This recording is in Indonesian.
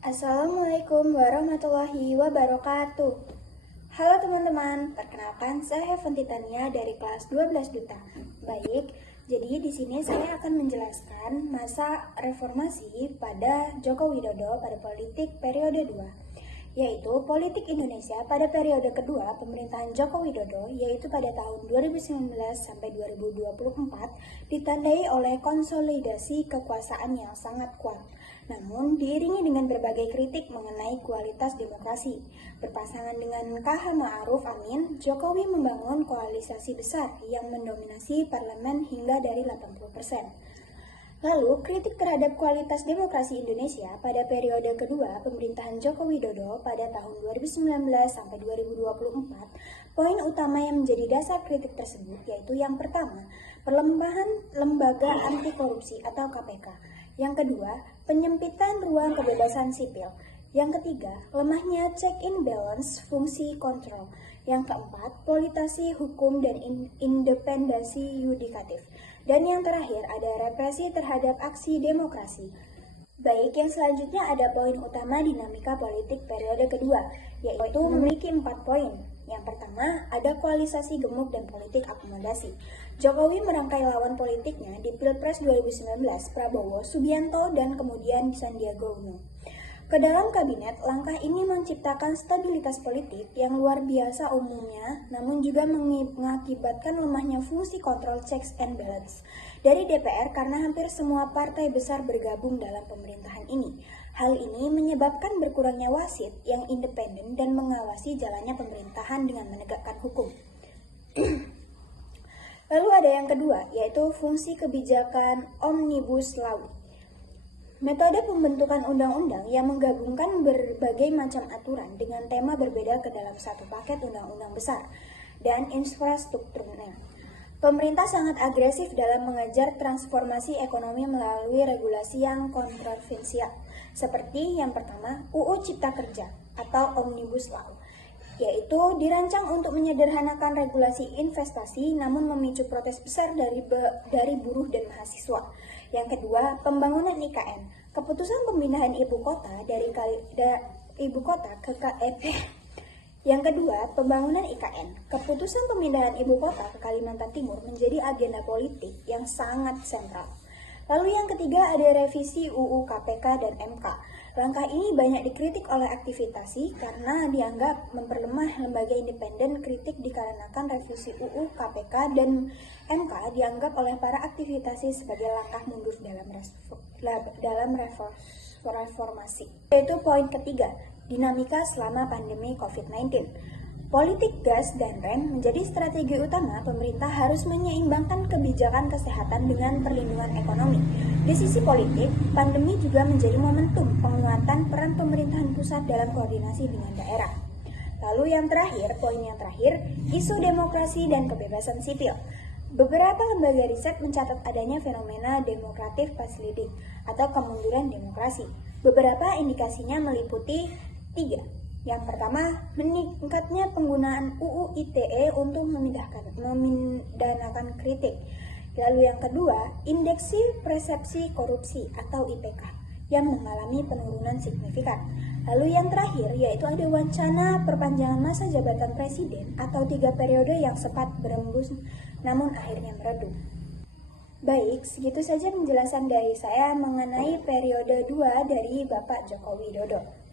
Assalamualaikum warahmatullahi wabarakatuh. Halo teman-teman, perkenalkan saya Fenty Tania dari kelas 12 Duta. Baik, jadi di sini saya akan menjelaskan masa reformasi pada Joko Widodo pada politik periode 2, yaitu politik Indonesia pada periode kedua pemerintahan Joko Widodo, yaitu pada tahun 2019 sampai 2024, ditandai oleh konsolidasi kekuasaan yang sangat kuat. Namun, diiringi dengan berbagai kritik mengenai kualitas demokrasi. Berpasangan dengan KH Ma'ruf Amin, Jokowi membangun koalisasi besar yang mendominasi parlemen hingga dari 80%. Lalu, kritik terhadap kualitas demokrasi Indonesia pada periode kedua pemerintahan Joko Widodo pada tahun 2019 sampai 2024, poin utama yang menjadi dasar kritik tersebut yaitu yang pertama, perlembahan lembaga anti korupsi atau KPK. Yang kedua, penyempitan ruang kebebasan sipil. Yang ketiga, lemahnya check and balance fungsi kontrol. Yang keempat, politisasi hukum dan independensi yudikatif. Dan yang terakhir, ada represi terhadap aksi demokrasi. Baik, yang selanjutnya ada poin utama dinamika politik periode kedua, yaitu memiliki 4 poin. Yang pertama, ada koalisasi gemuk dan politik akomodasi. Jokowi merangkai lawan politiknya di Pilpres 2019, Prabowo, Subianto, dan kemudian Sandiaga Uno. Ke dalam kabinet, langkah ini menciptakan stabilitas politik yang luar biasa umumnya, namun juga mengakibatkan lemahnya fungsi kontrol checks and balance dari DPR karena hampir semua partai besar bergabung dalam pemerintahan ini. Hal ini menyebabkan berkurangnya wasit yang independen dan mengawasi jalannya pemerintahan dengan menegakkan hukum. Lalu ada yang kedua, yaitu fungsi kebijakan Omnibus Law. Metode pembentukan undang-undang yang menggabungkan berbagai macam aturan dengan tema berbeda ke dalam satu paket undang-undang besar dan infrastrukturnya. Pemerintah sangat agresif dalam mengejar transformasi ekonomi melalui regulasi yang kontroversial, seperti yang pertama UU Cipta Kerja atau Omnibus Law, yaitu dirancang untuk menyederhanakan regulasi investasi namun memicu protes besar dari buruh dan mahasiswa. Yang kedua, pembangunan IKN. Keputusan pemindahan ibu kota Yang kedua, pembangunan IKN. Keputusan pemindahan ibu kota ke Kalimantan Timur menjadi agenda politik yang sangat sentral. Lalu yang ketiga ada revisi UU KPK dan MK. Langkah ini banyak dikritik oleh aktivitasi karena dianggap memperlemah lembaga independen. Kritik dikarenakan revisi UU KPK dan MK dianggap oleh para aktivitasi sebagai langkah mundur dalam reformasi. Yaitu poin ketiga, dinamika selama pandemi COVID-19. Politik gas dan rem menjadi strategi utama. Pemerintah harus menyeimbangkan kebijakan kesehatan dengan perlindungan ekonomi. Di sisi politik, pandemi juga menjadi momentum penguatan peran pemerintahan pusat dalam koordinasi dengan daerah. Lalu poin yang terakhir, isu demokrasi dan kebebasan sipil. Beberapa lembaga riset mencatat adanya fenomena demokratif backsliding atau kemunduran demokrasi. Beberapa indikasinya meliputi 3. Yang pertama, meningkatnya penggunaan UU ITE untuk memidanakan kritik. Lalu yang kedua, indeks persepsi korupsi atau IPK yang mengalami penurunan signifikan. Lalu yang terakhir, yaitu ada wacana perpanjangan masa jabatan presiden atau 3 periode yang sempat berembus namun akhirnya meredup. Baik, segitu saja penjelasan dari saya mengenai periode 2 dari Bapak Joko Widodo.